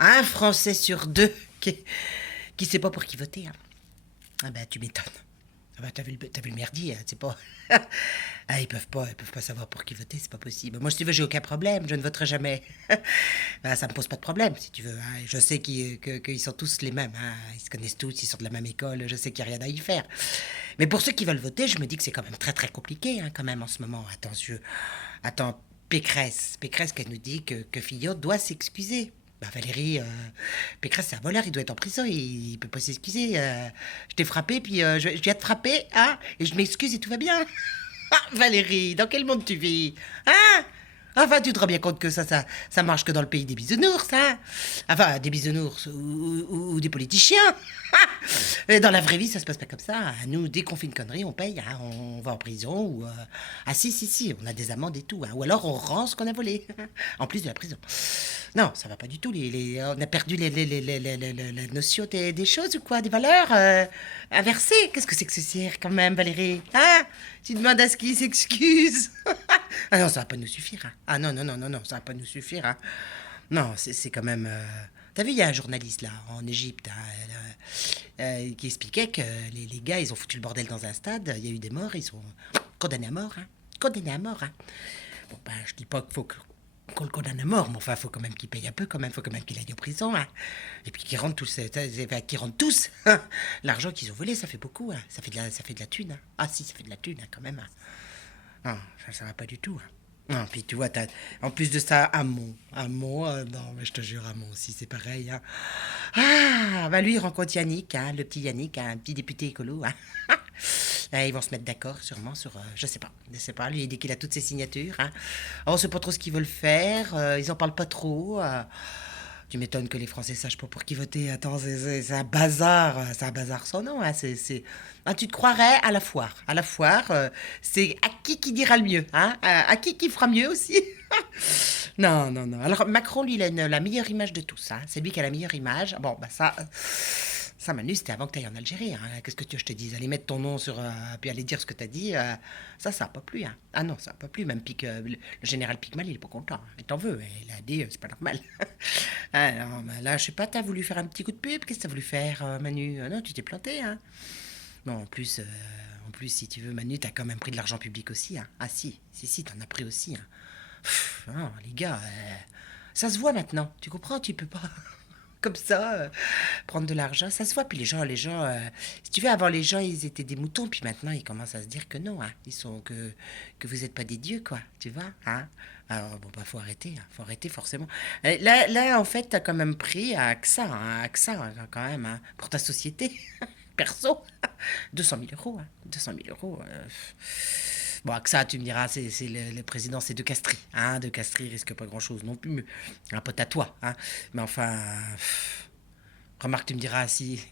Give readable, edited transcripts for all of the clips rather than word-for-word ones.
Un Français sur deux qui sait pas pour qui voter. Hein. Ah ben, tu m'étonnes. Ah ben, t'as vu le merdier, hein, c'est pas... ah, ils peuvent pas savoir pour qui voter, c'est pas possible. Moi, si tu veux, j'ai aucun problème, je ne voterai jamais. Ben, ça me pose pas de problème, si tu veux. Hein. Je sais qu'ils sont tous les mêmes, hein. Ils se connaissent tous, ils sont de la même école, je sais qu'il n'y a rien à y faire. Mais pour ceux qui veulent voter, je me dis que c'est quand même très très compliqué, hein, quand même, en ce moment. Attends, Pécresse qui nous dit que Fillon doit s'excuser. Bah Valérie, Pécresse c'est un voleur, il doit être en prison, il peut pas s'excuser. Je t'ai frappé, puis je viens te frapper, hein, et je m'excuse et tout va bien. Ah, Valérie, dans quel monde tu vis? Hein? Enfin, tu te rends bien compte que ça marche que dans le pays des bisounours, hein? Enfin, des bisounours ou des politiciens. Et dans la vraie vie, ça se passe pas comme ça. Nous, dès qu'on fait une connerie, on paye, hein, on va en prison ou... Ah si, on a des amendes et tout. Hein. Ou alors on rend ce qu'on a volé, en plus de la prison. Non, ça va pas du tout. On a perdu la notion des choses ou quoi, des valeurs inversées. Qu'est-ce que c'est que ce cirque quand même, Valérie? Hein? Tu demandes à ce qu'il s'excuse. Ah non, ça va pas nous suffire. Hein. Ah non, ça va pas nous suffire. Hein. Non, c'est quand même... T'as vu, il y a un journaliste là, en Égypte, hein, qui expliquait que les gars, ils ont foutu le bordel dans un stade, il y a eu des morts, ils sont condamnés à mort. Hein. Condamnés à mort. Hein. Bon, ben, je dis pas qu'il faut qu'on le condamne à mort, mais enfin, faut quand même qu'il paye un peu, quand même, faut quand même qu'il aille en prison. Hein. Et puis qu'ils rendent tous, qu'ils rendent tous hein. L'argent qu'ils ont volé, ça fait beaucoup. Hein. Ça fait de la thune. Hein. Ah si, ça fait de la thune, hein, quand même. Hein. Non, ça va pas du tout. Hein. Non, puis tu vois, en plus de ça, Hamon, non, mais je te jure, Hamon aussi, c'est pareil. Hein. Ah, bah lui, il rencontre Yannick, hein, le petit Yannick, hein, un petit député écolo. Hein. Ils vont se mettre d'accord, sûrement, sur, je sais pas, lui, dès qu'il a toutes ses signatures. Hein. Alors, on sait pas trop ce qu'ils veulent faire, ils en parlent pas trop. Tu m'étonnes que les Français sachent pas pour qui voter. Attends, c'est un bazar sans nom. Hein. Ah, tu te croirais à la foire. À la foire, c'est à qui dira le mieux. Hein. À qui fera mieux aussi. Non. Alors, Macron, lui, il a la meilleure image de tous. Hein. C'est lui qui a la meilleure image. Bon, bah ça, Manu, c'était avant que tu ailles en Algérie. Hein. Qu'est-ce que tu veux que je te dise? Aller mettre ton nom sur... puis aller dire ce que tu as dit, ça n'a pas plu. Hein. Ah non, ça n'a pas plu. Même le général Picmal, il est pas content. Hein. Il t'en veut. Il a dit, c'est pas normal. Alors, ben là, je sais pas, t'as voulu faire un petit coup de pub? Qu'est-ce que t'as voulu faire, Manu? Non, tu t'es planté, hein. Non, en plus, si tu veux, Manu, t'as quand même pris de l'argent public aussi, hein. Ah si, t'en as pris aussi, hein. Non, les gars, ça se voit maintenant. Tu comprends? Tu peux pas... Comme ça, prendre de l'argent, ça se voit. Puis les gens, si tu veux, avant les gens, ils étaient des moutons, puis maintenant, ils commencent à se dire que non, hein. Que vous n'êtes pas des dieux, quoi, tu vois, hein. Alors, bon, bah, faut arrêter, forcément. Là, en fait, t'as quand même pris AXA, hein, quand même, hein, pour ta société, perso, 200 000 euros, hein, 200 000 euros. Bon, AXA, tu me diras, c'est le président, c'est De Castries. Hein, De Castries risque pas grand-chose non plus, mais un pote à toi. Hein. Mais enfin, remarque, tu me diras, si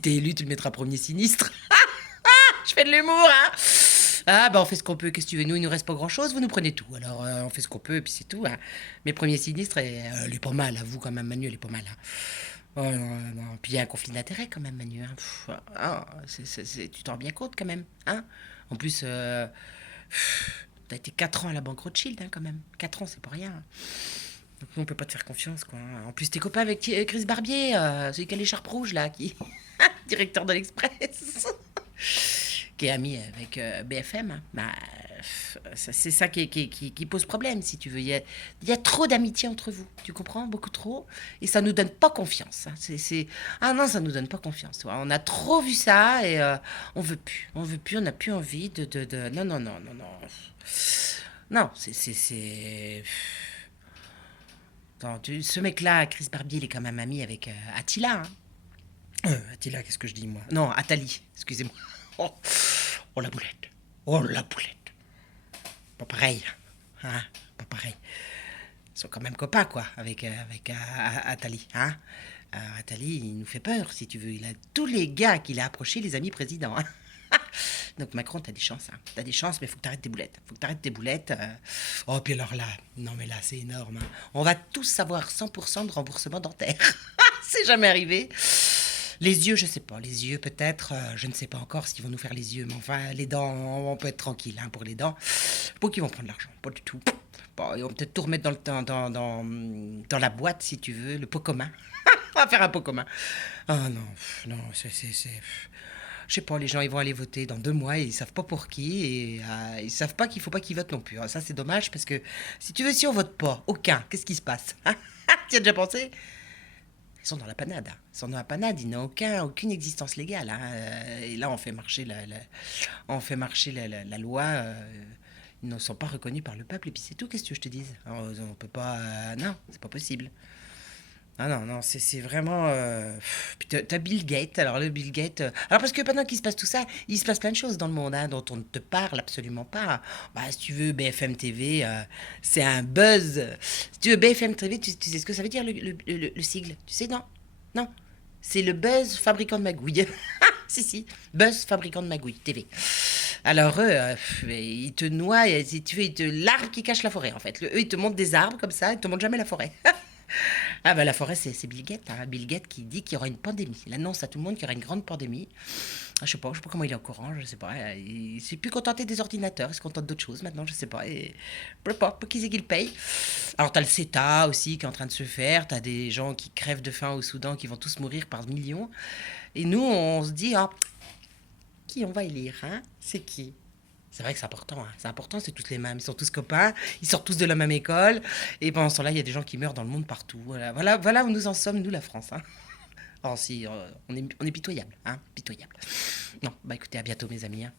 t'es élu, tu le mettras premier sinistre. Je fais de l'humour, hein. Ah, bah on fait ce qu'on peut, qu'est-ce que tu veux? Nous, il nous reste pas grand-chose, vous nous prenez tout. Alors, on fait ce qu'on peut, et puis c'est tout. Hein. Mais premier sinistre, elle est pas mal, à vous quand même, Manu, elle est pas mal. Hein. Oh, non. Puis il y a un conflit d'intérêts quand même, Manu. Hein. Tu t'en rends bien compte quand même. Hein. En plus, t'as été 4 ans à la banque Rothschild, hein, quand même. 4 ans, c'est pas rien. Hein. Donc nous, on peut pas te faire confiance, quoi. En plus, t'es copain avec Chris Barbier, celui qui a l'écharpe rouge, là, qui... directeur de l'Express, qui est ami avec BFM. Hein. Bah, c'est ça qui pose problème, si tu veux. Il y a trop d'amitié entre vous, tu comprends? Beaucoup trop. Et ça nous donne pas confiance. Hein. Ah non, ça nous donne pas confiance. Ouais. On a trop vu ça et on veut plus. On n'a plus envie de... Non. Non, c'est... Attends, ce mec-là, Chris Barbier, il est quand même ami avec Attila. Hein. Attila, qu'est-ce que je dis, moi? Non, Attali, excusez-moi. Oh, oh, la boulette. Oh, la boulette. Pas pareil. Hein? Pas pareil. Ils sont quand même copains, quoi, avec Attali. Hein? Attali, il nous fait peur, si tu veux. Il a tous les gars qu'il a approchés, les amis présidents. Hein? Donc Macron, t'as des chances. Hein. T'as des chances, mais faut que t'arrêtes tes boulettes. Faut que t'arrêtes tes boulettes. Oh, puis alors là, non mais là, c'est énorme. Hein. On va tous avoir 100% de remboursement dentaire. C'est jamais arrivé. Les yeux, je sais pas. Les yeux, peut-être. Je ne sais pas encore s'ils vont nous faire les yeux. Mais enfin, les dents, on peut être tranquille hein, pour les dents. Pour qu'ils vont prendre l'argent. Pas du tout. pas, ils vont peut-être tout remettre dans la boîte, si tu veux, le pot commun. On va faire un pot commun. Ah non, non, je sais pas, les gens ils vont aller voter dans 2 mois et ils savent pas pour qui et ils savent pas qu'il faut pas qu'ils votent non plus. Ah, ça c'est dommage parce que si tu veux, si on vote pas, aucun, qu'est-ce qui se passe? Tu as déjà pensé? Ils sont dans la panade, hein. Ils sont dans la panade, ils n'ont aucune existence légale, hein. Et là, on fait marcher la loi. Ils ne sont pas reconnus par le peuple, et puis c'est tout, qu'est-ce que tu veux que je te dise? On peut pas. Non, c'est pas possible. Ah non, non, c'est vraiment. Puis t'as Bill Gates, alors le Bill Gates. Alors parce que pendant qu'il se passe tout ça, il se passe plein de choses dans le monde, hein, dont on ne te parle absolument pas. Bah, si tu veux, BFM TV, c'est un buzz. Si tu veux, BFM TV, tu sais ce que ça veut dire le sigle? Tu sais, non? Non. C'est le buzz fabricant de magouilles. Si, si. Buzz fabricant de magouilles, TV. Alors eux, ils te noient, si tu veux, l'arbre qui cache la forêt, en fait. Eux, ils te montrent des arbres comme ça, ils te montrent jamais la forêt. Ah bah la forêt, c'est Bill Gates, hein. Bill Gates qui dit qu'il y aura une pandémie. Il annonce à tout le monde qu'il y aura une grande pandémie. Ah, je sais pas comment il est au courant, je sais pas. Il s'est plus contenté des ordinateurs, il se contente d'autres choses maintenant, je sais pas. Et je sais pas qui c'est qui le paye. Alors t'as le CETA aussi qui est en train de se faire, t'as des gens qui crèvent de faim au Soudan qui vont tous mourir par millions. Et nous, on se dit, ah, qui on va élire, hein? C'est qui? C'est vrai que c'est important, hein. C'est important, c'est tous les mêmes. Ils sont tous copains, ils sortent tous de la même école. Et pendant ce temps-là, il y a des gens qui meurent dans le monde partout. Voilà où nous en sommes, nous, la France, hein. Oh, si, on est pitoyable, hein, pitoyable. Non, bah écoutez, à bientôt, mes amis, hein.